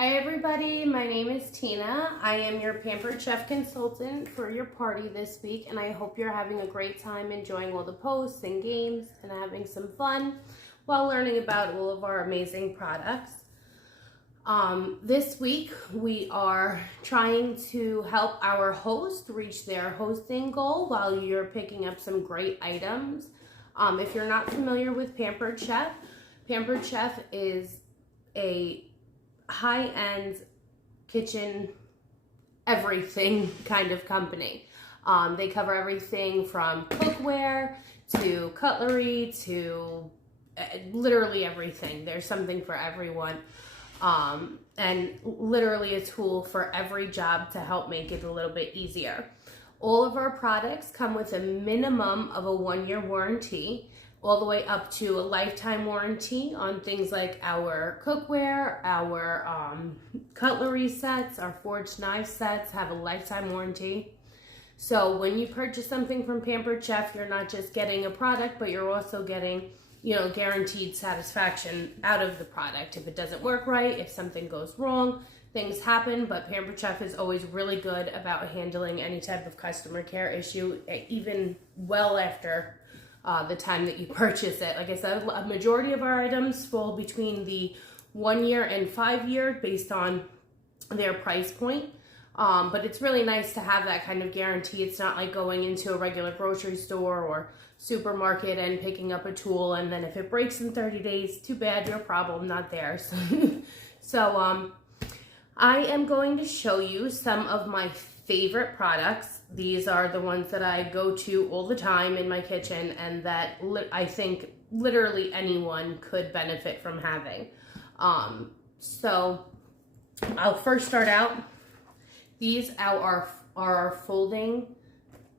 Hi everybody, my name is Tina. I am your Pampered Chef consultant for your party this week, and I hope you're having a great time enjoying all the posts and games and having some fun while learning about all of our amazing products. This week we are trying to help our host reach their hosting goal while you're picking up some great items. If you're not familiar with Pampered Chef is a high-end kitchen everything kind of company. They cover everything from cookware to cutlery to literally everything. There's something for everyone, and literally a tool for every job to help make it a little bit easier. All of our products come with a minimum of a 1-year warranty, all the way up to a lifetime warranty on things like our cookware, our cutlery sets, our forged knife sets have a lifetime warranty. So when you purchase something from Pampered Chef, you're not just getting a product, but you're also getting, guaranteed satisfaction out of the product. If it doesn't work right, if something goes wrong, things happen, but Pampered Chef is always really good about handling any type of customer care issue, even well after the time that you purchase it. Like I said, a majority of our items fall between the 1 year and 5 year based on their price point. But it's really nice to have that kind of guarantee. It's not like going into a regular grocery store or supermarket and picking up a tool, and then if it breaks in 30 days, too bad, your problem, not theirs. So I am going to show you some of my favorite products. These are the ones that I go to all the time in my kitchen and that I think literally anyone could benefit from having. So I'll first start out. These are our folding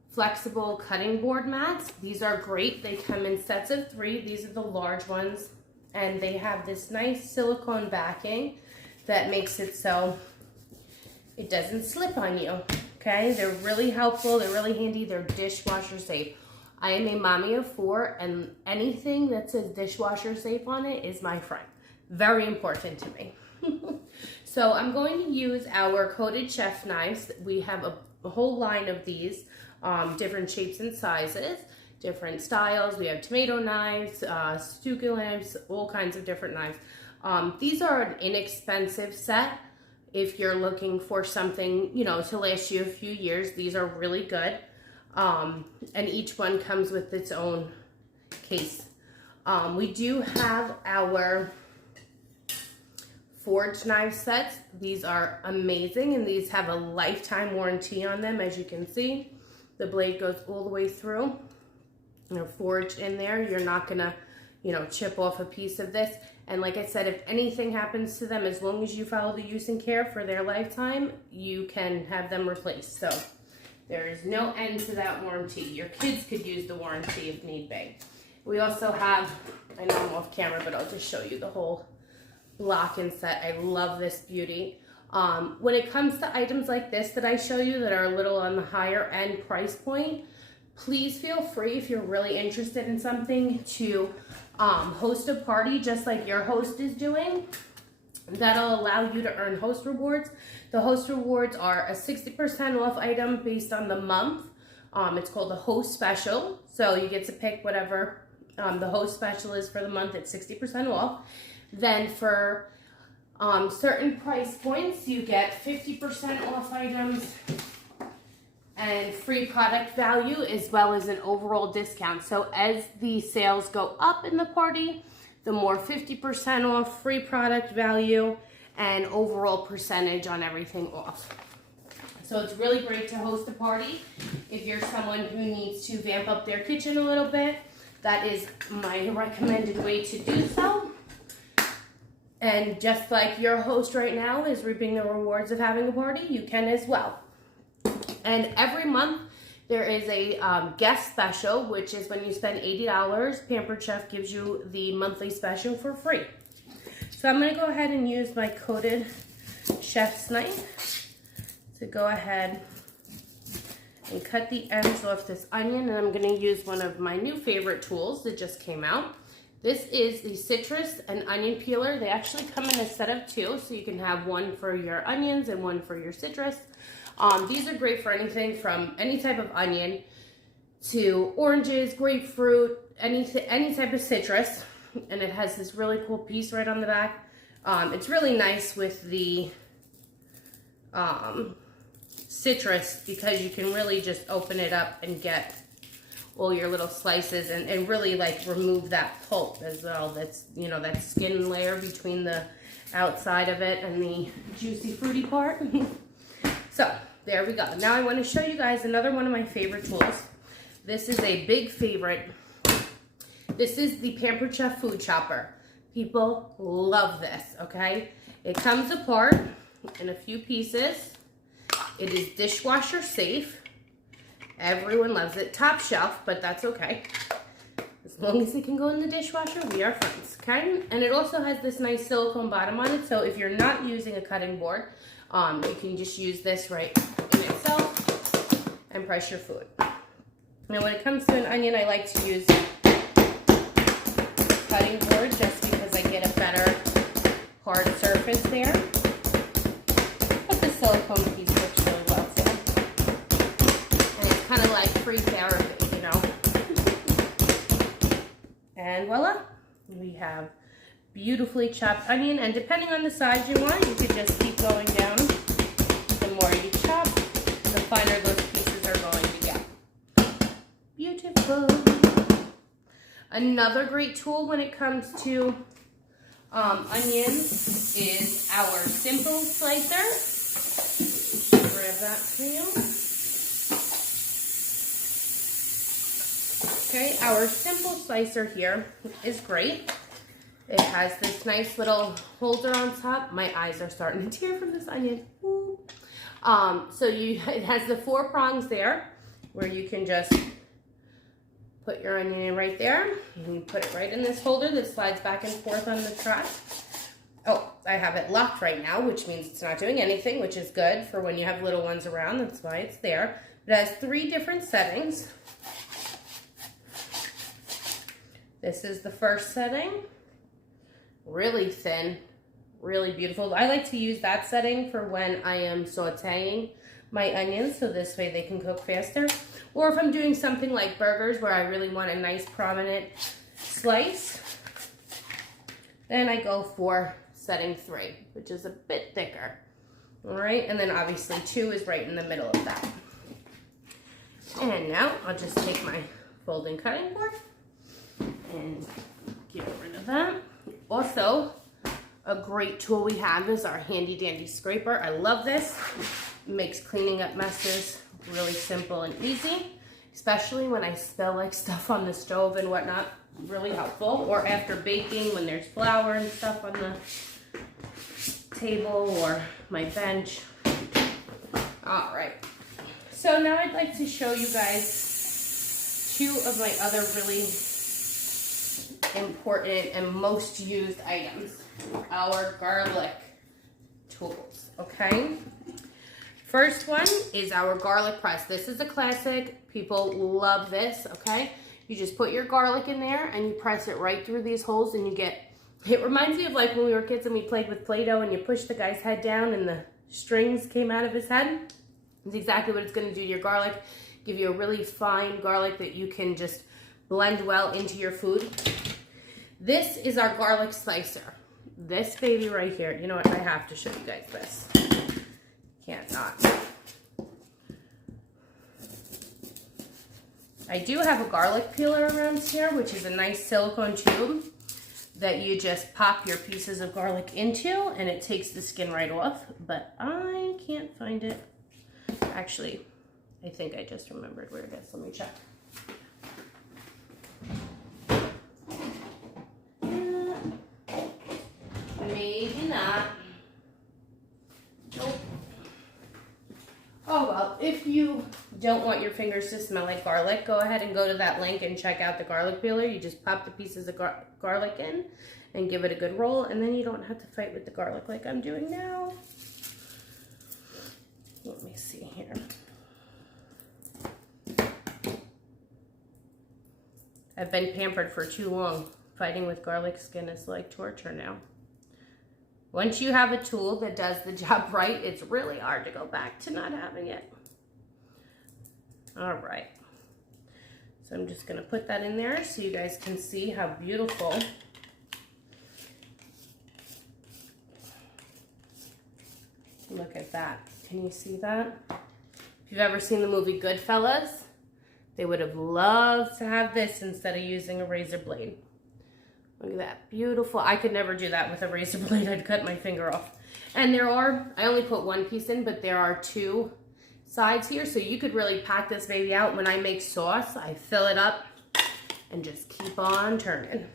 flexible cutting board mats. These are great. They come in sets of 3. These are the large ones, and they have this nice silicone backing that makes it so it doesn't slip on you. Okay, they're really helpful, they're really handy, they're dishwasher safe. I am a mommy of 4, and anything that says dishwasher safe on it is my friend. Very important to me. So I'm going to use our coated chef knives. We have a whole line of these, different shapes and sizes, different styles. We have tomato knives, Stuka knives, all kinds of different knives. These are an inexpensive set. If you're looking for something, to last you a few years, these are really good. And each one comes with its own case. We do have our forged knife sets. These are amazing, and these have a lifetime warranty on them. As you can see, the blade goes all the way through. They're forged in there. You're not gonna, chip off a piece of this. And like I said, if anything happens to them, as long as you follow the use and care for their lifetime, you can have them replaced. So there is no end to that warranty. Your kids could use the warranty if need be. We also have, I know I'm off camera, but I'll just show you the whole block and set. I love this beauty. When it comes to items like this that I show you that are a little on the higher end price point, please feel free, if you're really interested in something, to host a party just like your host is doing. That'll allow you to earn host rewards. The host rewards are a 60% off item based on the month. It's called the host special. So you get to pick whatever the host special is for the month. It's 60% off. Then for certain price points, you get 50% off items and free product value, as well as an overall discount. So as the sales go up in the party, the more 50% off, free product value, and overall percentage on everything off. So it's really great to host a party. If you're someone who needs to vamp up their kitchen a little bit, that is my recommended way to do so. And just like your host right now is reaping the rewards of having a party, you can as well. And every month there is a guest special, which is when you spend $80, Pampered Chef gives you the monthly special for free. So I'm going to go ahead and use my coated chef's knife to go ahead and cut the ends off this onion. And I'm going to use one of my new favorite tools that just came out. This is the citrus and onion peeler. They actually come in a set of 2, so you can have one for your onions and one for your citrus. These are great for anything from any type of onion to oranges, grapefruit, any type of citrus. And it has this really cool piece right on the back. It's really nice with the citrus because you can really just open it up and get all your little slices and really like remove that pulp as well. That's, you know, that skin layer between the outside of it and the juicy fruity part. So there we go. Now I want to show you guys another one of my favorite tools. This is a big favorite. This is the Pampered Chef Food Chopper. People love this, okay? It comes apart in a few pieces. It is dishwasher safe. Everyone loves it. Top shelf, but that's okay. As long as it can go in the dishwasher, we are friends, okay? And it also has this nice silicone bottom on it, so if you're not using a cutting board, you can just use this right in itself and press your food. Now when it comes to an onion, I like to use cutting board just because I get a better hard surface there. But the silicone piece works really well too. And it's kind of like free therapy, you know. And voila, we have beautifully chopped onion. And depending on the size you want, you could just keep going down. The more you chop, the finer those pieces are going to get. Beautiful. Another great tool when it comes to onions is our simple slicer. Grab that for you. Okay, our simple slicer here is great. It has this nice little holder on top. My eyes are starting to tear from this onion. Ooh. It has the 4 prongs there where you can just put your onion in right there. And you put it right in this holder that slides back and forth on the track. Oh, I have it locked right now, which means it's not doing anything, which is good for when you have little ones around. That's why it's there. It has 3 different settings. This is the first setting. Really thin, really beautiful. I like to use that setting for when I am sauteing my onions, so this way they can cook faster. Or if I'm doing something like burgers where I really want a nice prominent slice, then I go for setting 3, which is a bit thicker. All right, and then obviously 2 is right in the middle of that. And now I'll just take my folding cutting board and get rid of that. Also, a great tool we have is our handy dandy scraper. I love this. It makes cleaning up messes really simple and easy, especially when I spill like stuff on the stove and whatnot. Really helpful. Or after baking when there's flour and stuff on the table or my bench. All right. So now I'd like to show you guys 2 of my other really important and most used items. Our garlic tools, okay? First one is our garlic press. This is a classic. People love this, okay? You just put your garlic in there and you press it right through these holes and you get, it reminds me of like when we were kids and we played with Play-Doh and you push the guy's head down and the strings came out of his head. It's exactly what it's gonna do to your garlic. Give you a really fine garlic that you can just blend well into your food. This is our garlic slicer. This baby right here. You know what? I have to show you guys this. Can't not. I do have a garlic peeler around here, which is a nice silicone tube that you just pop your pieces of garlic into and it takes the skin right off, but I can't find it. Actually, I think I just remembered where it is. Let me check. Maybe not. Nope. Oh well, if you don't want your fingers to smell like garlic, go ahead and go to that link and check out the garlic peeler. You just pop the pieces of garlic in and give it a good roll, and then you don't have to fight with the garlic like I'm doing now. Let me see here. I've been pampered for too long fighting with garlic skin is like torture now. Once you have a tool that does the job right, it's really hard to go back to not having it. All right. So I'm just gonna put that in there so you guys can see how beautiful. Look at that. Can you see that? If you've ever seen the movie Goodfellas, they would have loved to have this instead of using a razor blade. Look at that, beautiful. I could never do that with a razor blade. I'd cut my finger off. And there are, I only put one piece in, but there are 2 sides here. So you could really pack this baby out. When I make sauce, I fill it up and just keep on turning.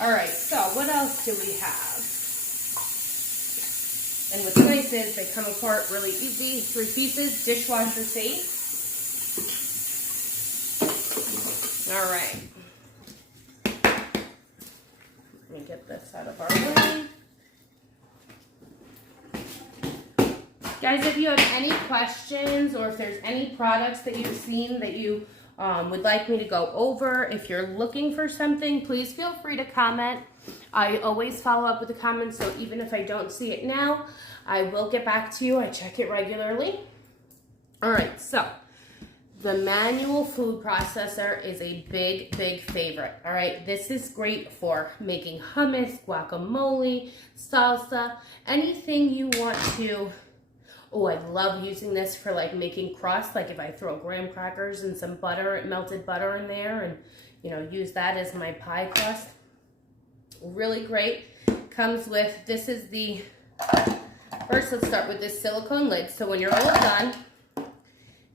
All right, so what else do we have? And what's nice is they come apart really easy. 3 pieces, dishwasher safe. All right. Let me get this out of our way. Guys, if you have any questions or if there's any products that you've seen that you would like me to go over, if you're looking for something, please feel free to comment. I always follow up with the comments, so even if I don't see it now, I will get back to you. I check it regularly. All right, so the manual food processor is a big, big favorite. All right, this is great for making hummus, guacamole, salsa, anything you want to. Oh, I love using this for like making crust. Like if I throw graham crackers and some butter, melted butter in there, and you know, use that as my pie crust. Really great. Comes with, this is the, first let's start with this silicone lid. So when you're all done,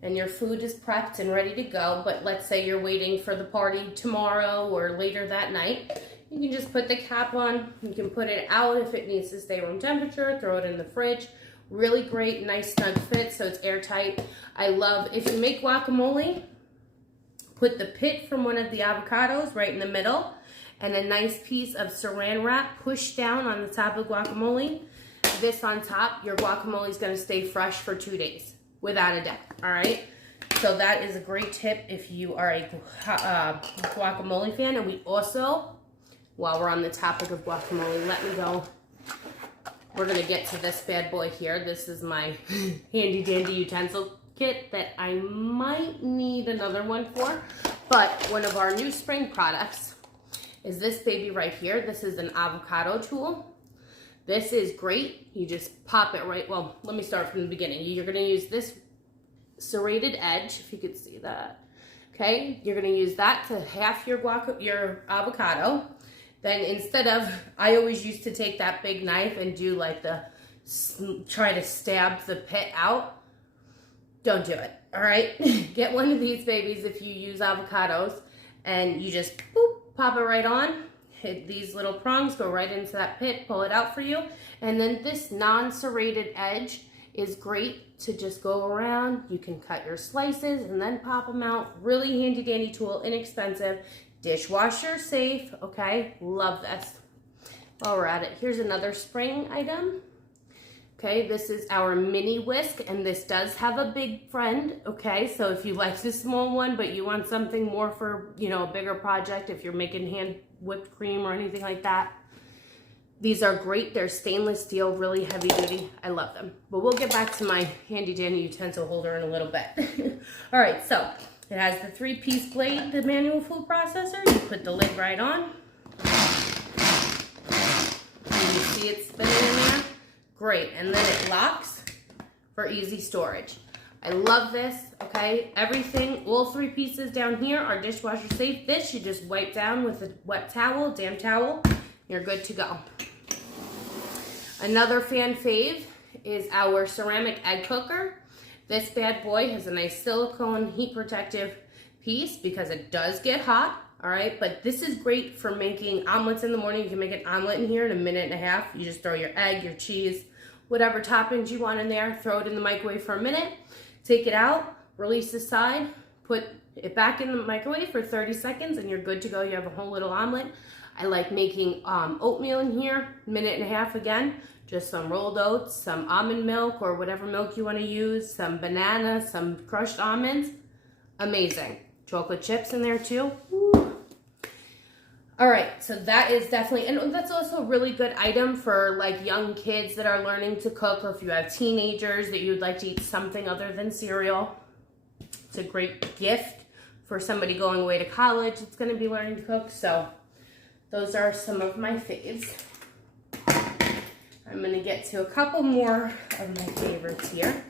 and your food is prepped and ready to go, but let's say you're waiting for the party tomorrow or later that night, you can just put the cap on. You can put it out if it needs to stay room temperature, throw it in the fridge. Really great, nice snug fit, so it's airtight. I love, if you make guacamole, put the pit from one of the avocados right in the middle and a nice piece of saran wrap pushed down on the top of guacamole. This on top, your guacamole is gonna stay fresh for 2 days. Without a doubt, all right? So that is a great tip if you are a guacamole fan. And we also, while we're on the topic of guacamole, let me go. We're gonna get to this bad boy here. This is my handy dandy utensil kit that I might need another one for. But one of our new spring products is this baby right here. This is an avocado tool. This is great. You just pop it right, well, let me start from the beginning. You're gonna use this serrated edge, if you could see that. Okay, you're gonna use that to half your avocado. Then instead of, I always used to take that big knife and do like try to stab the pit out. Don't do it, all right? Get one of these babies if you use avocados and you just boop, pop it right on. Hit these little prongs, go right into that pit, pull it out for you. And then this non-serrated edge is great to just go around. You can cut your slices and then pop them out. Really handy dandy tool, inexpensive, dishwasher safe, okay? Love this. While we're at it, here's another spring item. Okay, this is our mini whisk, and this does have a big friend, okay? So if you like the small one, but you want something more for, you know, a bigger project, if you're making hand whipped cream or anything like that, these are great. They're stainless steel, really heavy duty. I love them. But we'll get back to my handy dandy utensil holder in a little bit. All right, so it has the 3-piece blade, the manual food processor. You put the lid right on. And you see it spinning in there. Great, and then it locks for easy storage. I love this, okay? Everything, all 3 pieces down here are dishwasher safe. This you just wipe down with a wet towel, damp towel. You're good to go. Another fan fave is our ceramic egg cooker. This bad boy has a nice silicone heat protective piece because it does get hot, all right? But this is great for making omelets in the morning. You can make an omelet in here in a minute and a half. You just throw your egg, your cheese, whatever toppings you want in there, throw it in the microwave for a minute, take it out, release the side, put it back in the microwave for 30 seconds, and you're good to go. You have a whole little omelet. I like making oatmeal in here, minute and a half again, just some rolled oats, some almond milk or whatever milk you want to use, some banana, some crushed almonds. Amazing. Chocolate chips in there too. Woo. All right, so that is definitely, and that's also a really good item for like young kids that are learning to cook, or if you have teenagers that you'd like to eat something other than cereal. It's a great gift for somebody going away to college that's going to be learning to cook. So those are some of my faves. I'm going to get to a couple more of my favorites here.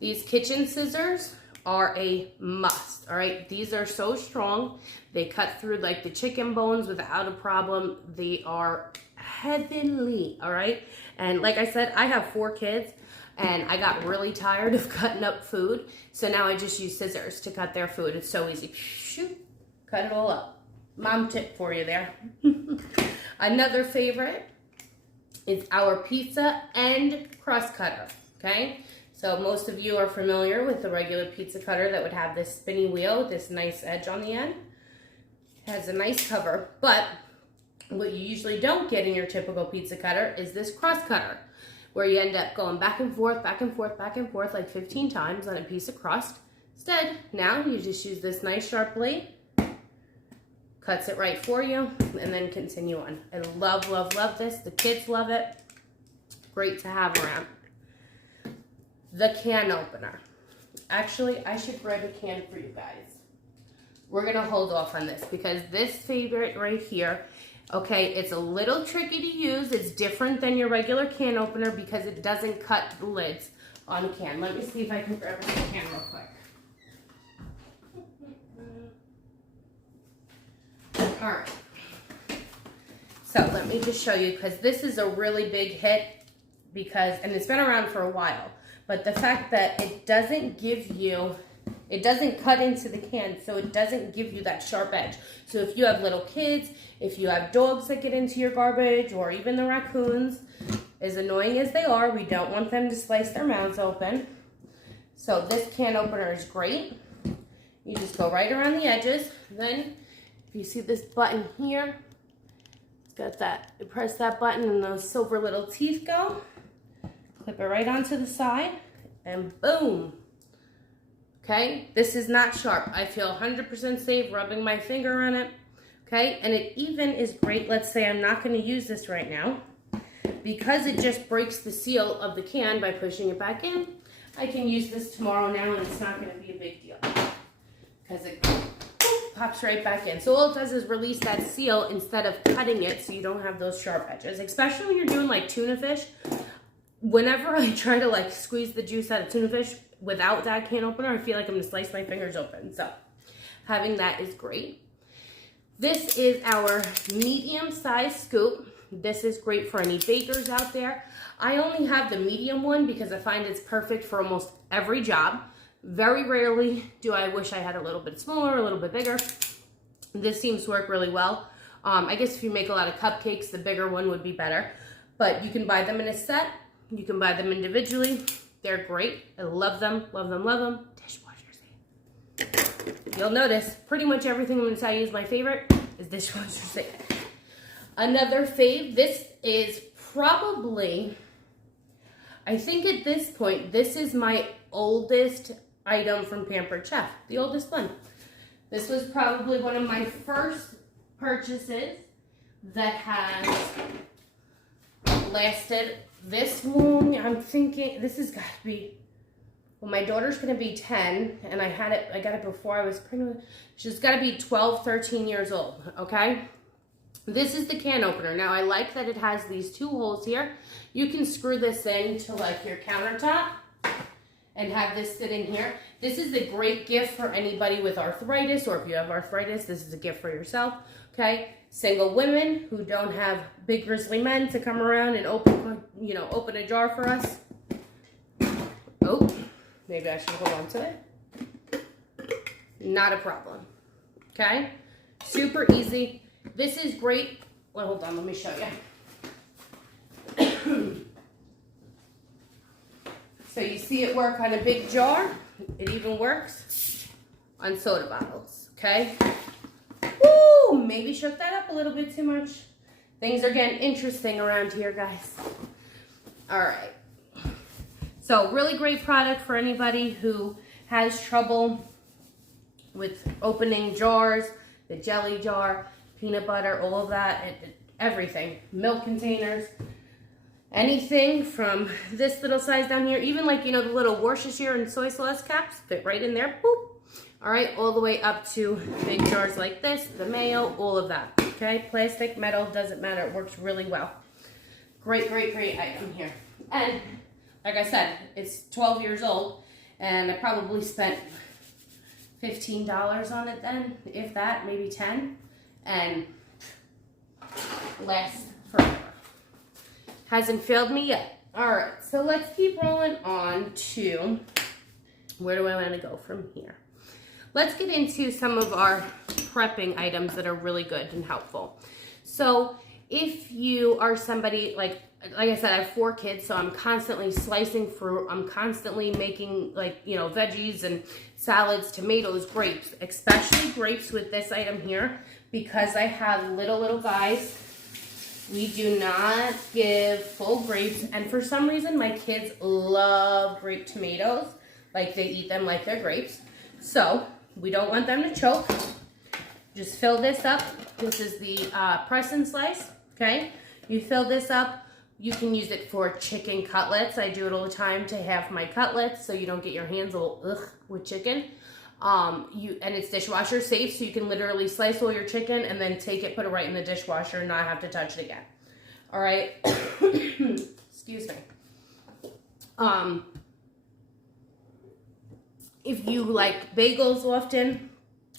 These kitchen scissors are a must. All right, these are so strong. They cut through like the chicken bones without a problem. They are heavenly. All right, and like I said, I have 4 kids and I got really tired of cutting up food, so now I just use scissors to cut their food. It's so easy. Shoot, cut it all up. Mom tip for you there. Another favorite is our pizza and crust cutter. Okay, so most of you are familiar with the regular pizza cutter that would have this spinny wheel with this nice edge on the end. It has a nice cover, but what you usually don't get in your typical pizza cutter is this crust cutter, where you end up going back and forth, back and forth, back and forth like 15 times on a piece of crust. Instead, now you just use this nice sharp blade, cuts it right for you, and then continue on. I love, love, love this. The kids love it. Great to have around. The can opener. Actually, I should grab a can for you guys. We're gonna hold off on this because this favorite right here, okay, it's a little tricky to use. It's different than your regular can opener because it doesn't cut the lids on a can. Let me see if I can grab a can real quick. All right. So let me just show you, because this is a really big hit, and it's been around for a while. But the fact that it doesn't cut into the can, so it doesn't give you that sharp edge. So if you have little kids, if you have dogs that get into your garbage, or even the raccoons, as annoying as they are, we don't want them to slice their mouths open. So this can opener is great. You just go right around the edges. Then, if you see this button here, it's got that, you press that button and those silver little teeth go. Clip it right onto the side, and boom. Okay, this is not sharp. I feel 100% safe rubbing my finger on it. Okay, and it even is great. Let's say I'm not going to use this right now, because it just breaks the seal of the can by pushing it back in. I can use this tomorrow now, and it's not going to be a big deal because it pops right back in. So all it does is release that seal instead of cutting it, so you don't have those sharp edges, especially when you're doing like tuna fish. Whenever I try to like squeeze the juice out of tuna fish without that can opener, I feel like I'm gonna slice my fingers open. So having that is great. This is our medium-sized scoop. This is great for any bakers out there. I only have the medium one because I find it's perfect for almost every job. Very rarely do I wish I had a little bit smaller, a little bit bigger. This seems to work really well. I guess if you make a lot of cupcakes, the bigger one would be better. But you can buy them in a set. You can buy them individually. They're great. I love them, love them, love them. Dishwasher safe. You'll notice pretty much everything I'm going to tell you is my favorite is dishwasher safe. Another fave, this is probably, I think at this point, this is my oldest item from Pampered Chef, the oldest one. This was probably one of my first purchases that has lasted this long. I'm thinking this has got to be, well, my daughter's going to be 10, and I got it before I was pregnant. She's got to be 12, 13 years old, okay? This is the can opener. Now, I like that it has these 2 holes here. You can screw this in to like your countertop and have this sitting here. This is a great gift for anybody with arthritis, or if you have arthritis, this is a gift for yourself, okay? Single women who don't have big grizzly men to come around and open a jar for us. Oh, maybe I should hold on to it. Not a problem, okay? Super easy. This is great. Well, hold on, let me show you. So you see it work on a big jar. It even works on soda bottles, okay? Woo! Maybe shook that up a little bit too much. Things are getting interesting around here, guys. All right. So really great product for anybody who has trouble with opening jars, the jelly jar. peanut butter, all of that, everything. Milk containers, anything from this little size down here, even like, you know, the little Worcestershire and soy sauce caps fit right in there. Boop. All right, all the way up to big jars like this, the mayo, all of that. Okay, plastic, metal, doesn't matter. It works really well. Great, great, great item here. And like I said, it's 12 years old, and I probably spent $15 on it then, if that, maybe 10, and lasts forever. Hasn't failed me yet. All right, so let's keep rolling on to, where do I want to go from here? Let's get into some of our prepping items that are really good and helpful. So if you are somebody, like I said, I have 4 kids, so I'm constantly slicing fruit. I'm constantly making, like, you know, veggies and salads, tomatoes, grapes, especially grapes with this item here, because I have little guys. We do not give full grapes, and for some reason my kids love grape tomatoes. Like, they eat them like they're grapes. So we don't want them to choke. Just fill this up. This is the press and slice, okay? You fill this up. You can use it for chicken cutlets. I do it all the time to have my cutlets so you don't get your hands all with chicken. And it's dishwasher safe, so you can literally slice all your chicken and then take it, put it right in the dishwasher and not have to touch it again. All right. Excuse me. If you like bagels often,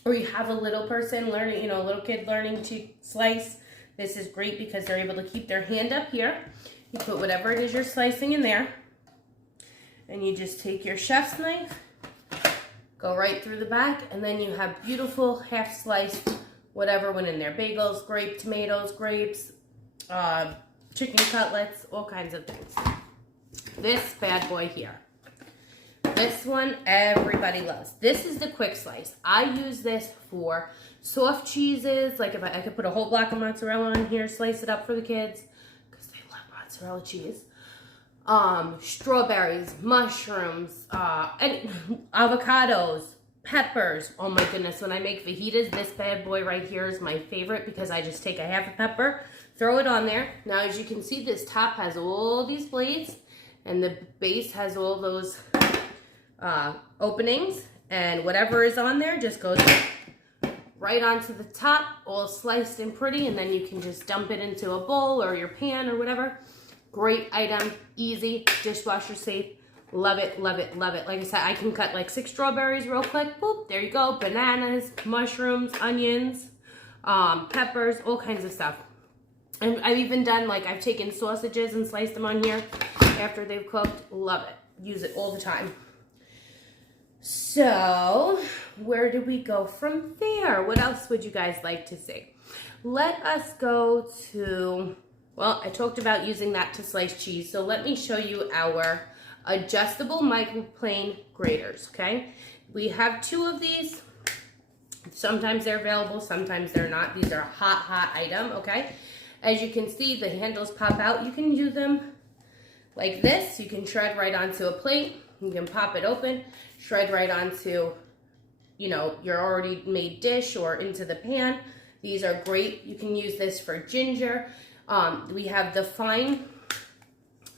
or you have a little person learning, you know, a little kid learning to slice, this is great because they're able to keep their hand up here. You put whatever it is you're slicing in there, and you just take your chef's knife, go right through the back, and then you have beautiful half sliced whatever went in there. Bagels, grape tomatoes, grapes, chicken cutlets, all kinds of things. This bad boy here. This one everybody loves. This is the quick slice. I use this for soft cheeses. Like if I could put a whole block of mozzarella on here, slice it up for the kids because they love mozzarella cheese. Strawberries, mushrooms, and avocados, peppers. Oh my goodness, when I make fajitas, this bad boy right here is my favorite because I just take a half a pepper, throw it on there. Now, as you can see, this top has all these blades, and the base has all those openings, and whatever is on there just goes right onto the top, all sliced and pretty, and then you can just dump it into a bowl or your pan or whatever. Great item, easy, dishwasher safe. Love it, love it, love it. Like I said, I can cut like 6 strawberries real quick. Boop, there you go. Bananas, mushrooms, onions, peppers, all kinds of stuff. And I've even done, like, I've taken sausages and sliced them on here after they've cooked. Love it. Use it all the time. So, where do we go from there? What else would you guys like to see? Let us go to, well, I talked about using that to slice cheese. So let me show you our adjustable microplane graters, okay? We have 2 of these. Sometimes they're available, sometimes they're not. These are a hot item, okay? As you can see, the handles pop out. You can use them like this. You can shred right onto a plate. You can pop it open, shred right onto, you know, your already made dish or into the pan. These are great. You can use this for ginger. We have the fine.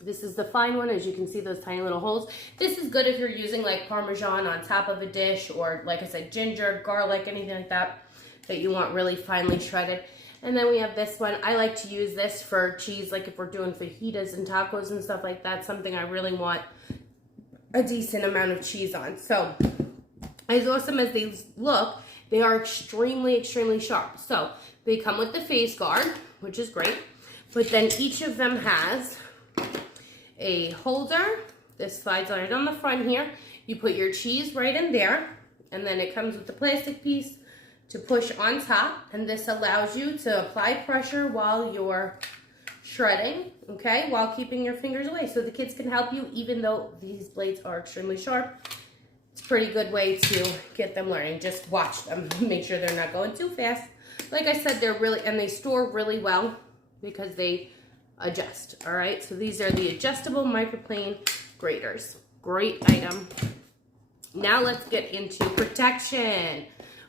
This is the fine one. As you can see, those tiny little holes. This is good if you're using like Parmesan on top of a dish, or like I said, ginger, garlic, anything like that you want really finely shredded. And then we have this one. I like to use this for cheese, like if we're doing fajitas and tacos and stuff like that, something I really want a decent amount of cheese on. So, as awesome as these look, they are extremely, extremely sharp. So, they come with the face guard, which is great. But then each of them has a holder. This slides right on the front here. You put your cheese right in there, and then it comes with the plastic piece to push on top, and this allows you to apply pressure while you're shredding, okay, while keeping your fingers away, so the kids can help you. Even though these blades are extremely sharp, it's a pretty good way to get them learning. Just watch them, make sure they're not going too fast. Like I said, they're really, and they store really well because they adjust. All right, so these are the adjustable microplane graters. Great item. Now let's get into protection.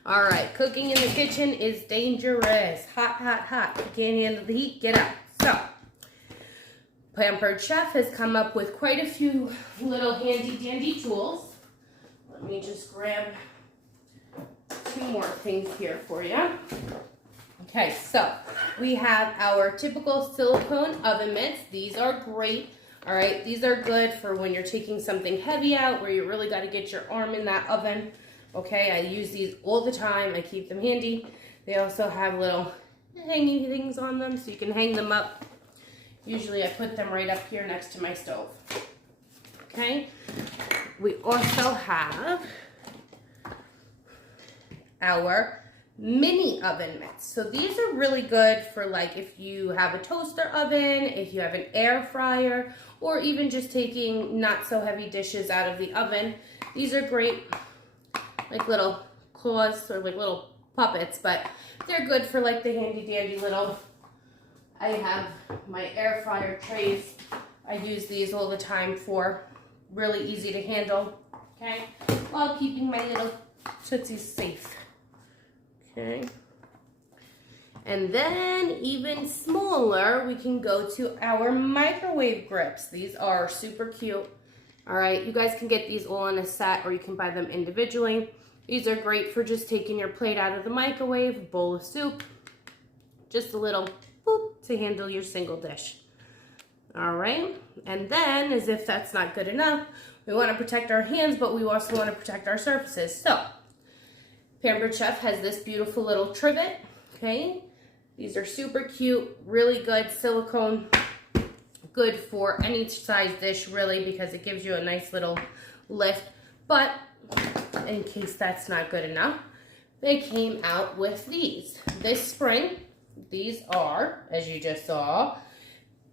All right, cooking in the kitchen is dangerous. Hot, hot, hot. You can't handle the heat, get out. So, Pampered Chef has come up with quite a few little handy dandy tools. Let me just grab 2 more things here for you. Okay, so we have our typical silicone oven mitts. These are great. All right, these are good for when you're taking something heavy out where you really got to get your arm in that oven. Okay, I use these all the time. I keep them handy. They also have little hanging things on them so you can hang them up. Usually I put them right up here next to my stove. Okay, we also have our mini oven mitts. So these are really good for like if you have a toaster oven, if you have an air fryer, or even just taking not so heavy dishes out of the oven. These are great, like little claws or like little puppets, but they're good for like the handy dandy little. I have my air fryer trays. I use these all the time for really easy to handle, okay, while keeping my little tootsies safe. Okay, and then even smaller, we can go to our microwave grips. These are super cute. All right, you guys can get these all in a set or you can buy them individually. These are great for just taking your plate out of the microwave, bowl of soup, just a little boop to handle your single dish. All right, and then as if that's not good enough, we want to protect our hands, but we also want to protect our surfaces. So Pampered Chef has this beautiful little trivet, okay? These are super cute, really good silicone, good for any size dish really because it gives you a nice little lift. But in case that's not good enough, they came out with these. This spring, these are, as you just saw,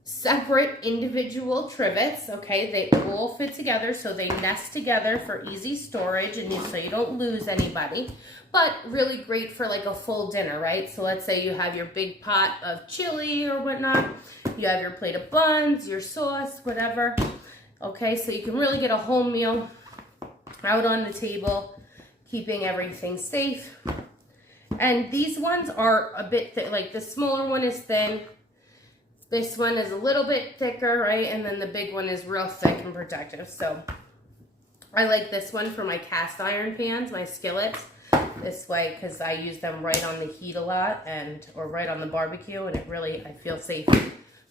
separate individual trivets, okay? They all fit together, so they nest together for easy storage and so you don't lose anybody. But really great for like a full dinner, right? So let's say you have your big pot of chili or whatnot. You have your plate of buns, your sauce, whatever. Okay, so you can really get a whole meal out on the table, keeping everything safe. And these ones are a bit thick, like the smaller one is thin. This one is a little bit thicker, right? And then the big one is real thick and protective. So I like this one for my cast iron pans, my skillets. This way, because I use them right on the heat a lot or right on the barbecue, and it really, I feel safe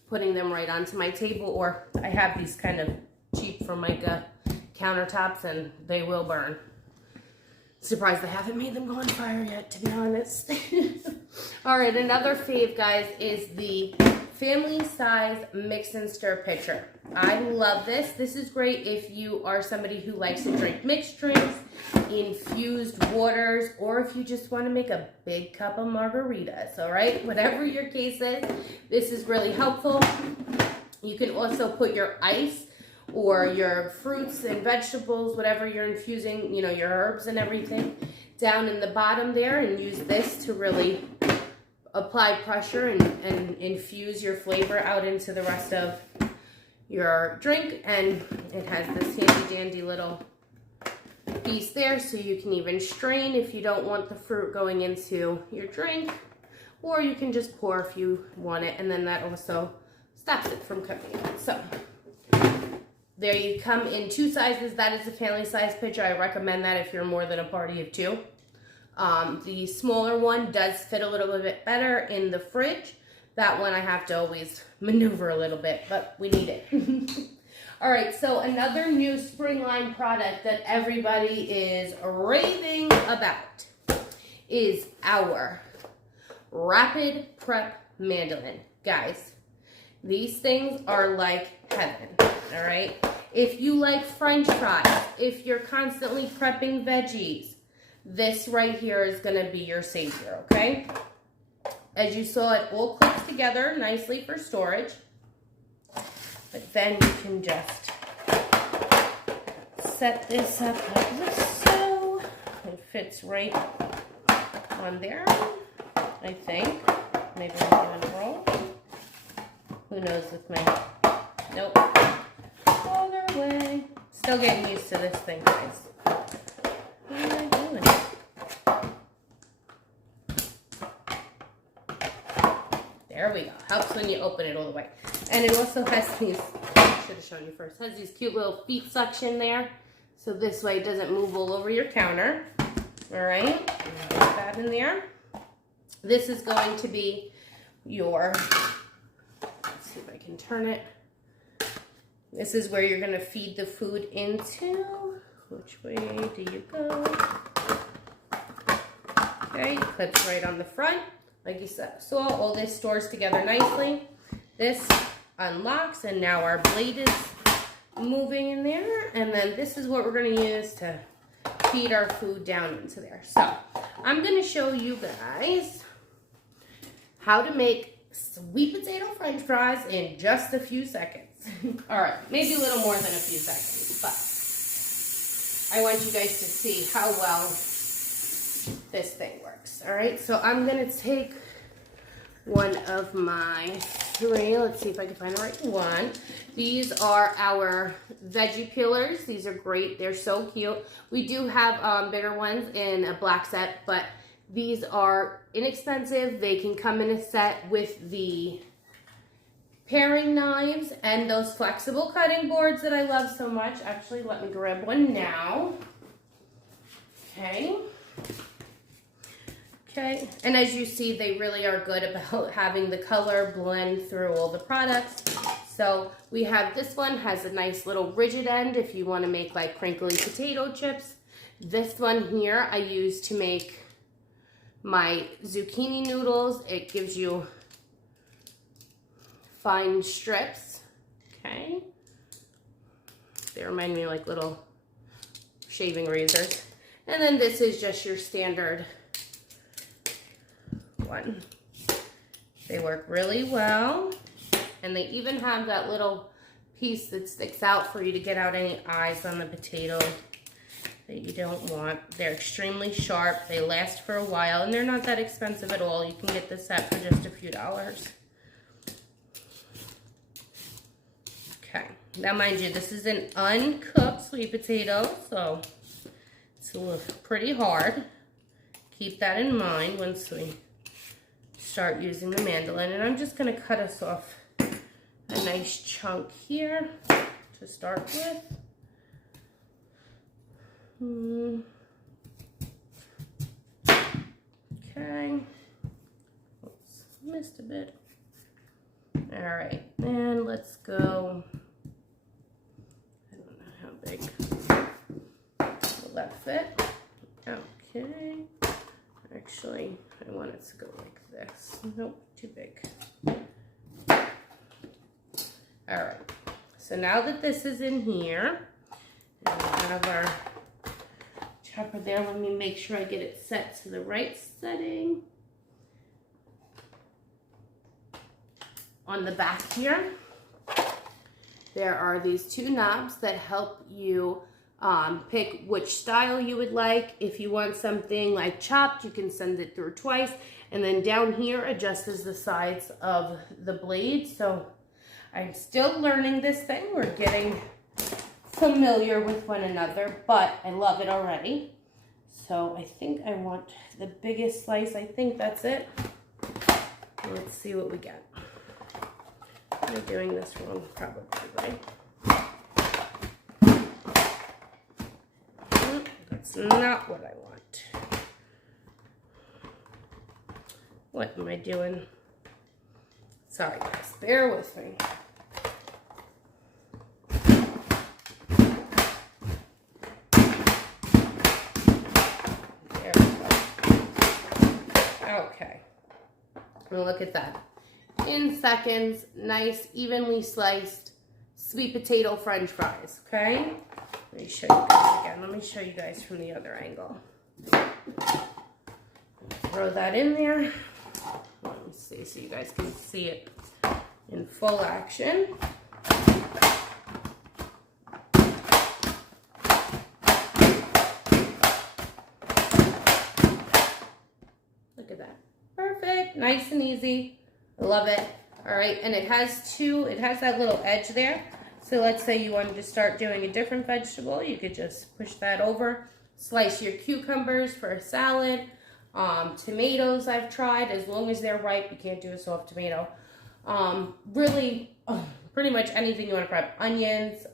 putting them right onto my table. Or I have these kind of cheap Formica countertops and they will burn. Surprised I haven't made them go on fire yet, to be honest. All right, another fave, guys, is the family size mix and stir pitcher. I love this. This is great if you are somebody who likes to drink mixed drinks, infused waters, or if you just want to make a big cup of margaritas, all right? Whatever your case is, this is really helpful. You can also put your ice or your fruits and vegetables, whatever you're infusing, you know, your herbs and everything, down in the bottom there, and use this to really apply pressure and infuse your flavor out into the rest of your drink. And it has this handy dandy little piece there, so you can even strain if you don't want the fruit going into your drink, or you can just pour if you want it, and then that also stops it from cooking. So there you come in 2 sizes. That is a family size pitcher. I recommend that if you're more than a party of 2. The smaller one does fit a little bit better in the fridge. That one I have to always maneuver a little bit, but we need it. All right, so another new spring line product that everybody is raving about is our Rapid Prep Mandolin. Guys, these things are like heaven, all right? If you like French fries, if you're constantly prepping veggies, this right here is gonna be your savior, okay? As you saw, it all clicks together nicely for storage. But then you can just set this up like so. It fits right on there, I think. Maybe I'm doing it wrong. Who knows with me? Nope. Other way. Still getting used to this thing, guys. What am I doing? Helps when you open it all the way. And it also has these, I should have shown you first, has these cute little feet suction there. So this way it doesn't move all over your counter. All right, put that in there. This is going to be your, let's see if I can turn it. This is where you're gonna feed the food into. Which way do you go? Okay, clips right on the front. Like you saw, all this stores together nicely. This unlocks, and now our blade is moving in there. And then this is what we're gonna use to feed our food down into there. So I'm gonna show you guys how to make sweet potato French fries in just a few seconds. All right, maybe a little more than a few seconds, but I want you guys to see how well this thing works. All right, so I'm gonna take one of my 3, let's see if I can find the right one. These are our veggie peelers. These are great, they're so cute. We do have bigger ones in a black set, but these are inexpensive. They can come in a set with the paring knives and those flexible cutting boards that I love so much. Actually, let me grab one now. Okay. Okay, and as you see, they really are good about having the color blend through all the products. So we have, this one has a nice little rigid end if you want to make like crinkly potato chips. This one here I use to make my zucchini noodles. It gives you fine strips. Okay, they remind me of like little shaving razors. And then this is just your standard one. They work really well, and they even have that little piece that sticks out for you to get out any eyes on the potato that you don't want. They're extremely sharp, they last for a while, and they're not that expensive at all. You can get this set for just a few dollars. Okay, now mind you, this is an uncooked sweet potato, so it's a little pretty hard. Keep that in mind once we start using the mandolin. And I'm just going to cut us off a nice chunk here to start with. Okay. Oops, missed a bit. All right, and let's go. I don't know how big will that fit. Okay. Actually, I want it to go like this. Nope, too big. All right, so now that this is in here, and we have our chopper there, let me make sure I get it set to the right setting. On the back here, there are these 2 knobs that help you pick which style you would like. If you want something like chopped, you can send it through twice. And then down here adjusts the sides of the blade. So I'm still learning this thing. We're getting familiar with one another, but I love it already. So I think I want the biggest slice. I think that's it. Let's see what we get. I'm doing this wrong, probably, right? That's not what I want. What am I doing? Sorry guys, bear with me. There we go. Okay. Well, look at that. In seconds, nice, evenly sliced sweet potato French fries, okay? Let me show you guys again. Let me show you guys from the other angle. Throw that in there. Let me see so you guys can see it in full action. Look at that. Perfect, nice and easy. I love it. All right, and it has that little edge there. So let's say you wanted to start doing a different vegetable, you could just push that over, slice your cucumbers for a salad, tomatoes I've tried, as long as they're ripe, you can't do a soft tomato. Really, pretty much anything you want to prep. Onions,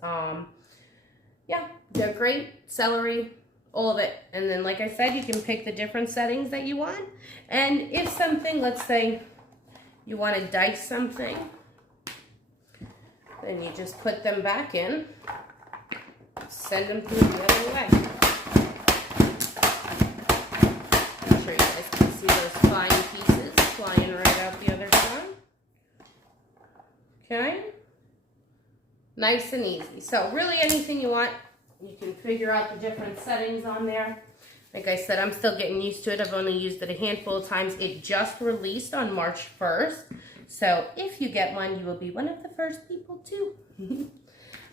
yeah, they're great. Celery, all of it. And then, like I said, you can pick the different settings that you want. And if something, let's say you want to dice something, then you just put them back in, send them through the other way. I'm sure you guys can see those flying pieces flying right out the other side. Okay? Nice and easy. So really anything you want, you can figure out the different settings on there. Like I said, I'm still getting used to it. I've only used it a handful of times. It just released on March 1st. So if you get one, you will be one of the first people too.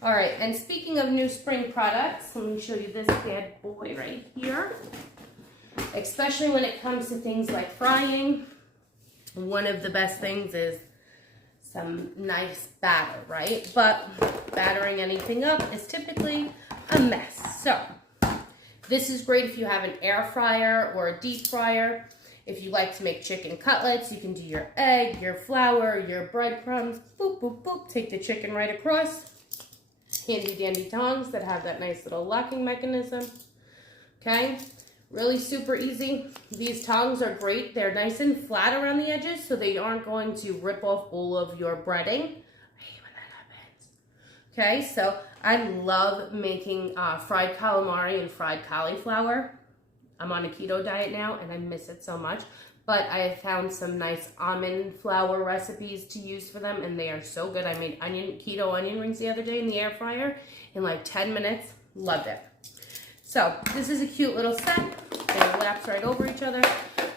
All right, and speaking of new spring products, let me show you this bad boy right here. Especially when it comes to things like frying, one of the best things is some nice batter, right? But battering anything up is typically a mess. So this is great if you have an air fryer or a deep fryer. If you like to make chicken cutlets, you can do your egg, your flour, your breadcrumbs, boop, boop, boop, take the chicken right across. Handy dandy tongs that have that nice little locking mechanism. Okay, really super easy. These tongs are great. They're nice and flat around the edges, so they aren't going to rip off all of your breading. I hate when that happens. Okay, so I love making fried calamari and fried cauliflower. I'm on a keto diet now, and I miss it so much. But I have found some nice almond flour recipes to use for them, and they are so good. I made keto onion rings the other day in the air fryer in like 10 minutes. Loved it. So this is a cute little set. They lapse right over each other,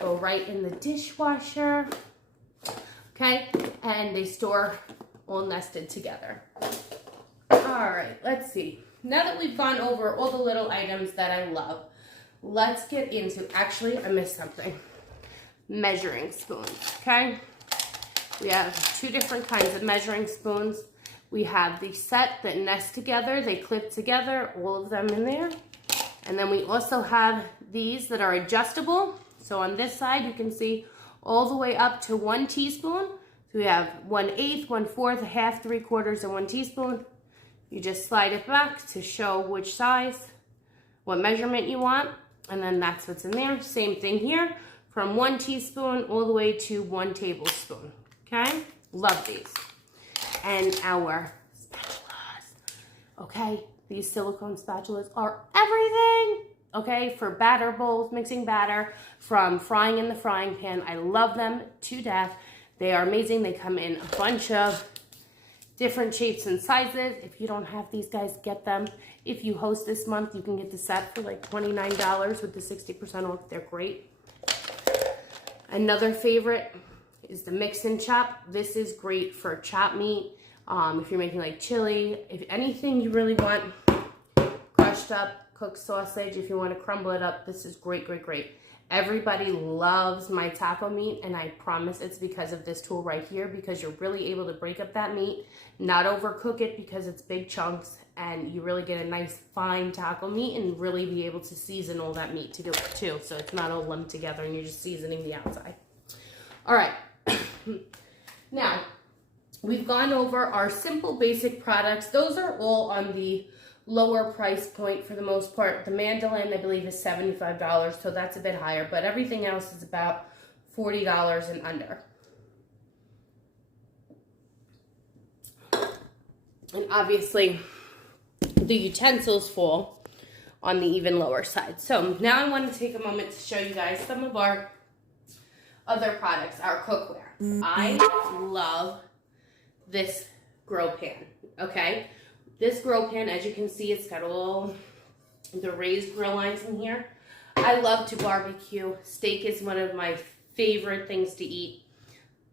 go right in the dishwasher. Okay, and they store all nested together. All right, let's see. Now that we've gone over all the little items that I love, let's get into, actually, I missed something. Measuring spoons, okay? We have two different kinds of measuring spoons. We have the set that nest together, they clip together, all of them in there. And then we also have these that are adjustable. So on this side, you can see all the way up to 1 teaspoon. So we have 1/8, 1/4, 1/2, 3/4, and 1 teaspoon. You just slide it back to show which size, what measurement you want, and then that's what's in there. Same thing here, from 1 teaspoon all the way to 1 tablespoon, okay? Love these. And our spatulas, okay? These silicone spatulas are everything, okay? For batter bowls, mixing batter, from frying in the frying pan. I love them to death. They are amazing. They come in a bunch of different shapes and sizes. If you don't have these guys, get them. If you host this month, you can get the set for like $29 with the 60% off. They're great. Another favorite is the mix and chop. This is great for chopped meat. If you're making like chili, if anything you really want, crushed up, cooked sausage, if you want to crumble it up, this is great, great, great. Everybody loves my taco meat, and I promise it's because of this tool right here, because you're really able to break up that meat, not overcook it because it's big chunks, and you really get a nice fine taco meat and really be able to season all that meat to do it too, so it's not all lumped together and you're just seasoning the outside. All right, now we've gone over our simple basic products. Those are all on the lower price point for the most part. The mandolin, I believe, is $75, so that's a bit higher, but everything else is about $40 and under. And obviously, the utensils fall on the even lower side. So now I want to take a moment to show you guys some of our other products, our cookware. I love this grill pan, okay? This grill pan, as you can see, it's got all the raised grill lines in here. I love to barbecue. Steak is one of my favorite things to eat,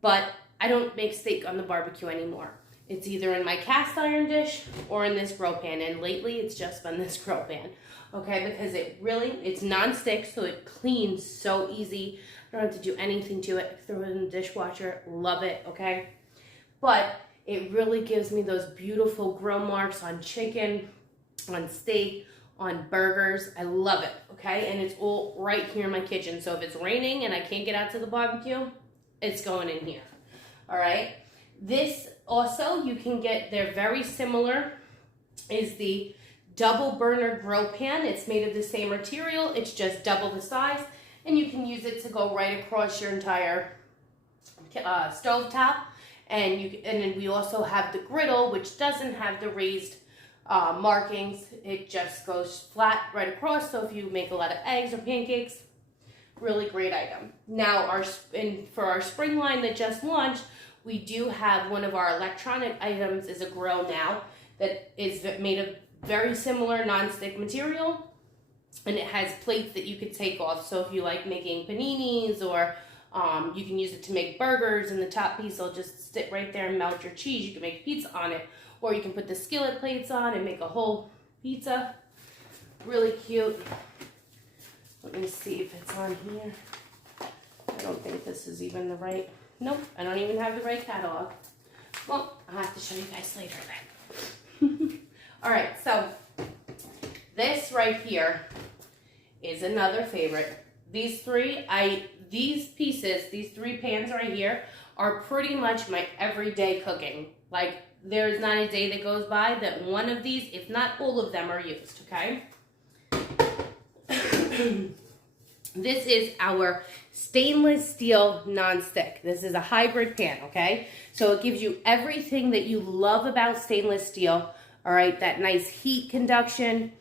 but I don't make steak on the barbecue anymore. It's either in my cast iron dish or in this grill pan, and lately it's just been this grill pan, okay? Because it's non-stick, so it cleans so easy. I don't have to do anything to it. Throw it in the dishwasher, love it, okay? But it really gives me those beautiful grill marks on chicken, on steak, on burgers. I love it, okay? And it's all right here in my kitchen. So if it's raining and I can't get out to the barbecue, it's going in here, all right? This also, you can get, they're very similar, is the double burner grill pan. It's made of the same material, it's just double the size, and you can use it to go right across your entire stove top. And then we also have the griddle, which doesn't have the raised markings. It just goes flat right across. So if you make a lot of eggs or pancakes, really great item. Now, for our spring line that just launched, we do have one of our electronic items is a grill now that is made of very similar non-stick material, and it has plates that you could take off. So if you like making paninis, or you can use it to make burgers, and the top piece will just sit right there and melt your cheese. You can make pizza on it, or you can put the skillet plates on and make a whole pizza. Really cute. Let me see if it's on here. I don't think this is even the right, nope, I don't even have the right catalog. Well, I'll have to show you guys later then. All right, so this right here is another favorite. These three pans right here are pretty much my everyday cooking. Like, there's not a day that goes by that one of these, if not all of them, are used, okay? This is our stainless steel nonstick. This is a hybrid pan, okay? So it gives you everything that you love about stainless steel, all right? That nice heat conduction,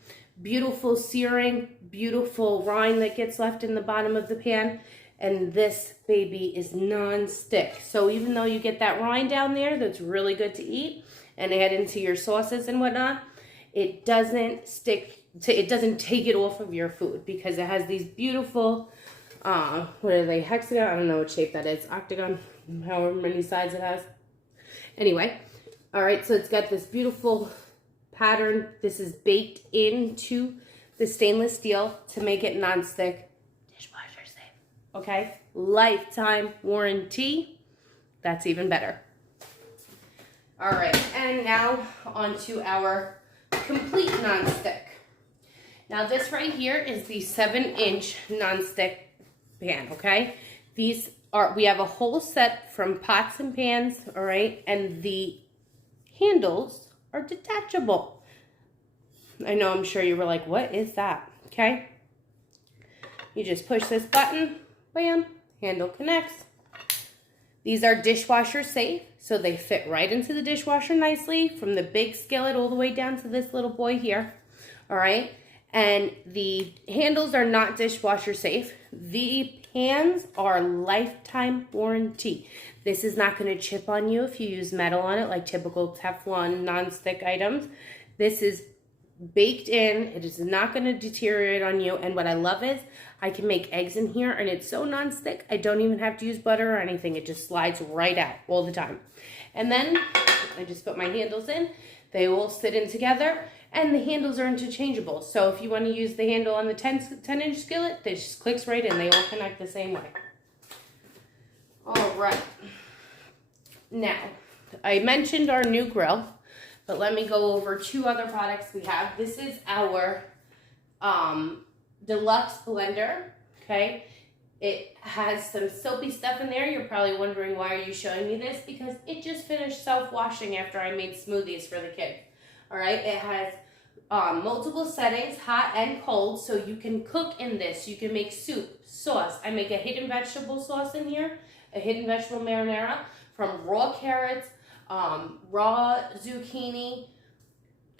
beautiful searing, beautiful rind that gets left in the bottom of the pan. And this baby is non-stick. So even though you get that rind down there that's really good to eat and add into your sauces and whatnot, it doesn't stick to, it doesn't take it off of your food, because it has these beautiful, what are they, hexagon? I don't know what shape that is, octagon, however many sides it has. Anyway, all right, so it's got this beautiful pattern. This is baked into the stainless steel to make it non-stick. Dishwasher safe. Okay, lifetime warranty. That's even better. All right, and now onto our complete non-stick. Now this right here is the 7-inch non-stick pan, okay? These are, we have a whole set from pots and pans, all right? And the handles are detachable. I know, I'm sure you were like, what is that? Okay. You just push this button, bam, handle connects. These are dishwasher safe, so they fit right into the dishwasher nicely, from the big skillet all the way down to this little boy here, all right? And the handles are not dishwasher safe. The pans are lifetime warranty. This is not going to chip on you if you use metal on it, like typical Teflon non-stick items. This is baked in. It is not going to deteriorate on you. And what I love is I can make eggs in here, and it's so non-stick, I don't even have to use butter or anything. It just slides right out all the time. And then I just put my handles in. They all sit in together, and the handles are interchangeable. So if you want to use the handle on the 10-inch skillet, this just clicks right in. They all connect the same way. All right. Now, I mentioned our new grill, but let me go over two other products we have. This is our deluxe blender, okay? It has some soapy stuff in there. You're probably wondering, why are you showing me this? Because it just finished self-washing after I made smoothies for the kids. All right, it has multiple settings, hot and cold, so you can cook in this. You can make soup, sauce. I make a hidden vegetable sauce in here, a hidden vegetable marinara from raw carrots, raw zucchini,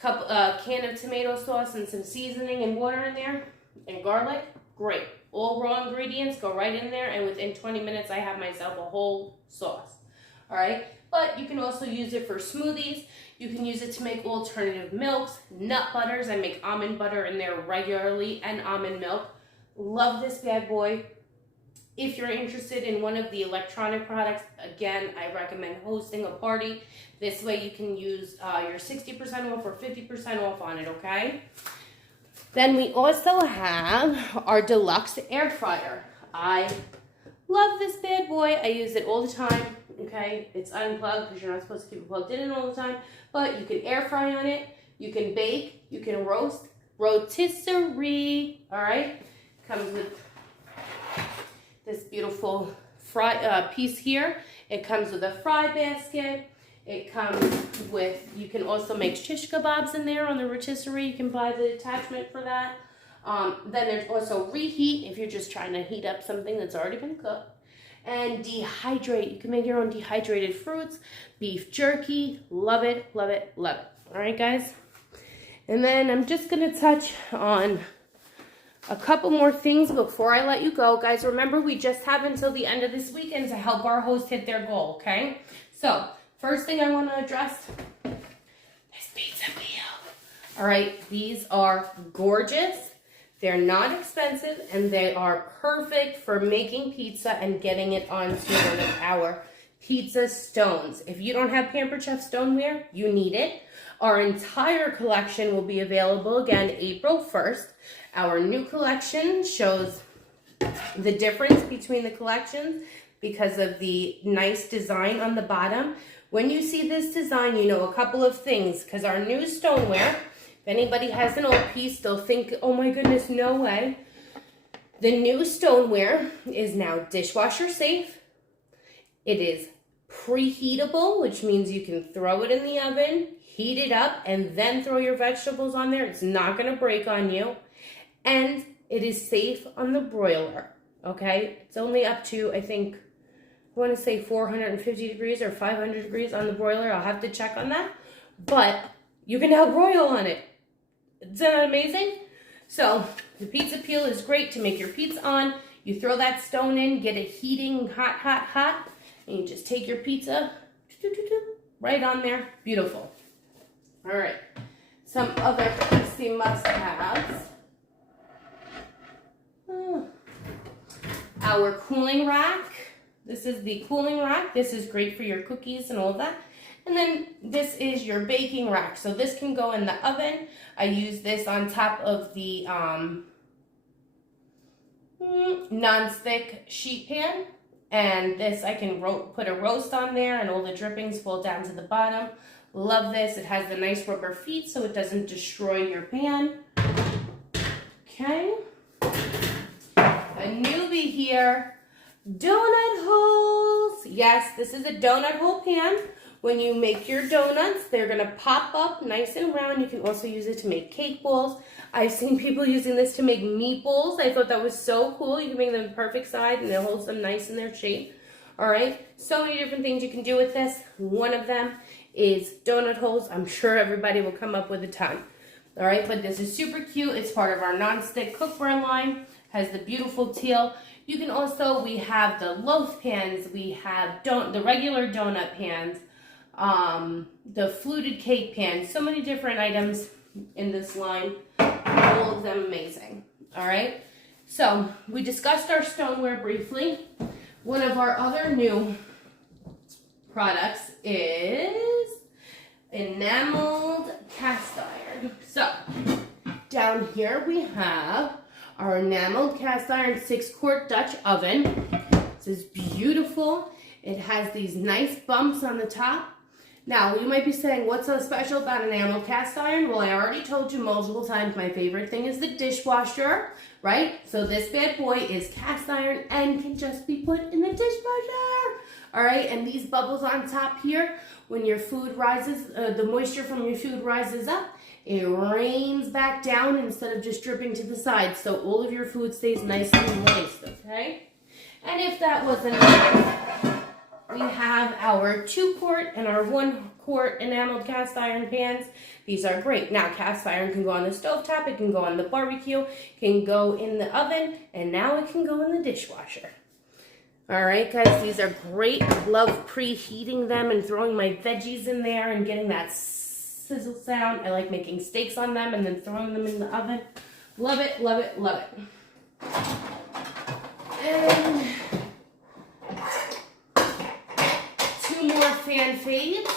can of tomato sauce, and some seasoning and water in there, and garlic. Great. All raw ingredients go right in there, and within 20 minutes I have myself a whole sauce. All right, but you can also use it for smoothies. You can use it to make alternative milks, nut butters. I make almond butter in there regularly, and almond milk. Love this bad boy. If you're interested in one of the electronic products, again, I recommend hosting a party. This way you can use your 60% off or 50% off on it, okay? Then we also have our deluxe air fryer. I love this bad boy. I use it all the time, okay? It's unplugged because you're not supposed to keep it plugged in all the time, but you can air fry on it. You can bake, you can roast, rotisserie, all right? Comes with this beautiful piece here. It comes with a fry basket. It comes with, you can also make shish kebabs in there on the rotisserie. You can buy the attachment for that. Then there's also reheat if you're just trying to heat up something that's already been cooked. And dehydrate. You can make your own dehydrated fruits, beef jerky. Love it, love it, love it. All right, guys. And then I'm just going to touch on a couple more things before I let you go. Guys, remember, we just have until the end of this weekend to help our host hit their goal, okay? So, first thing I want to address, this pizza meal. All right, these are gorgeous. They're not expensive, and they are perfect for making pizza and getting it onto one of our pizza stones. If you don't have Pampered Chef stoneware, you need it. Our entire collection will be available again April 1st. Our new collection shows the difference between the collections because of the nice design on the bottom. When you see this design, you know a couple of things, because our new stoneware, if anybody has an old piece, they'll think, oh my goodness, no way. The new stoneware is now dishwasher safe. It is preheatable, which means you can throw it in the oven, heat it up, and then throw your vegetables on there. It's not going to break on you. And it is safe on the broiler, okay? It's only up to, I think, I want to say 450 degrees or 500 degrees on the broiler. I'll have to check on that. But you can now broil on it. Isn't that amazing? So the pizza peel is great to make your pizza on. You throw that stone in, get it heating hot, hot, hot, and you just take your pizza right on there. Beautiful. All right. Some other PC must-haves. Our cooling rack. This is the cooling rack. This is great for your cookies and all of that. And then this is your baking rack. So this can go in the oven. I use this on top of the non-stick sheet pan. And this, I can put a roast on there and all the drippings fall down to the bottom. Love this. It has the nice rubber feet so it doesn't destroy your pan. Okay. A newbie here. Donut holes. Yes, this is a donut hole pan. When you make your donuts, they're going to pop up nice and round. You can also use it to make cake balls. I've seen people using this to make meatballs. I thought that was so cool. You can make them perfect size and it holds them nice in their shape. All right, so many different things you can do with this. One of them is donut holes. I'm sure everybody will come up with a ton. All right, but this is super cute. It's part of our non-stick cookware line. Has the beautiful teal. You can also, we have the loaf pans. We have the regular donut pans. The fluted cake pan, so many different items in this line, all of them amazing. All right, so we discussed our stoneware briefly. One of our other new products is enameled cast iron. So down here we have our enameled cast iron 6-quart Dutch oven. This is beautiful. It has these nice bumps on the top. Now, you might be saying, what's so special about enameled cast iron? Well, I already told you multiple times my favorite thing is the dishwasher, right? So this bad boy is cast iron and can just be put in the dishwasher. All right, and these bubbles on top here, when your food rises, the moisture from your food rises up, it rains back down instead of just dripping to the side. So all of your food stays nice and moist, okay? And if that wasn't enough, we have our 2-quart and our 1-quart enameled cast iron pans. These are great. Now, cast iron can go on the stovetop, it can go on the barbecue, can go in the oven, and now it can go in the dishwasher. All right, guys, these are great. I love preheating them and throwing my veggies in there and getting that sizzle sound. I like making steaks on them and then throwing them in the oven. Love it, love it, love it. And more fan fades.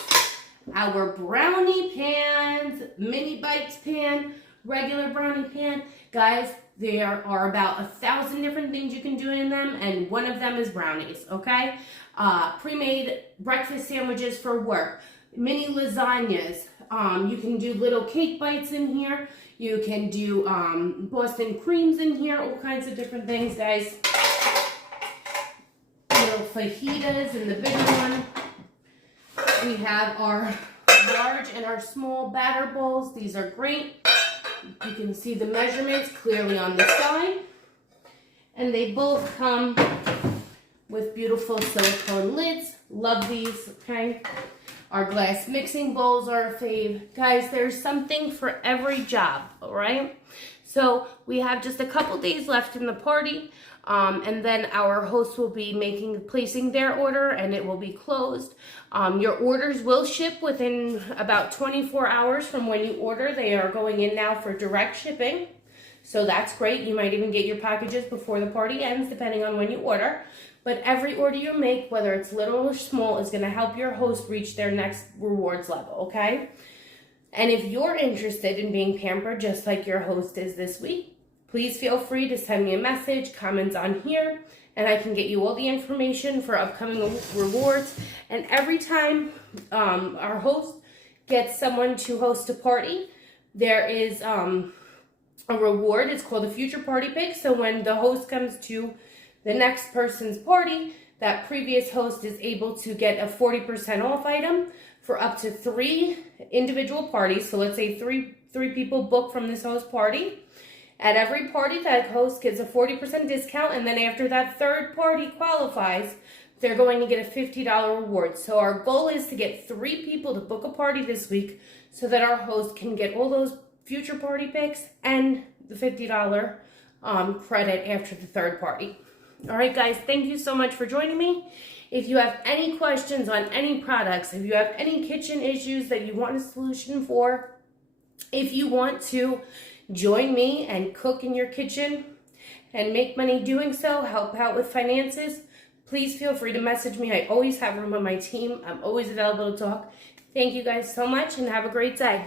Our brownie pans, mini bites pan, regular brownie pan. Guys, there are about 1,000 different things you can do in them, and one of them is brownies, okay? Pre-made breakfast sandwiches for work, mini lasagnas. You can do little cake bites in here. You can do Boston creams in here, all kinds of different things, guys. little fajitas in the bigger one. We have our large and our small batter bowls. These are great. You can see the measurements clearly on the side. And they both come with beautiful silicone lids. Love these, okay? Our glass mixing bowls are a fave. Guys, there's something for every job, all right? So we have just a couple days left in the party, and then our host will be placing their order, and it will be closed. Your orders will ship within about 24 hours from when you order. They are going in now for direct shipping, so that's great. You might even get your packages before the party ends, depending on when you order. But every order you make, whether it's little or small, is going to help your host reach their next rewards level, okay? And if you're interested in being pampered just like your host is this week, please feel free to send me a message, comments on here, and I can get you all the information for upcoming rewards. And every time our host gets someone to host a party, there is a reward. It's called a future party pick. So when the host comes to the next person's party, that previous host is able to get a 40% off item for up to 3 individual parties. So let's say three people book from this host party. At every party, that host gets a 40% discount, and then after that third party qualifies, they're going to get a $50 reward. So our goal is to get 3 people to book a party this week so that our host can get all those future party picks and the $50 credit after the third party. All right, guys, thank you so much for joining me. If you have any questions on any products, if you have any kitchen issues that you want a solution for, if you want to join me and cook in your kitchen and make money doing so, help out with finances, please feel free to message me. I always have room on my team. I'm always available to talk. Thank you guys so much and have a great day.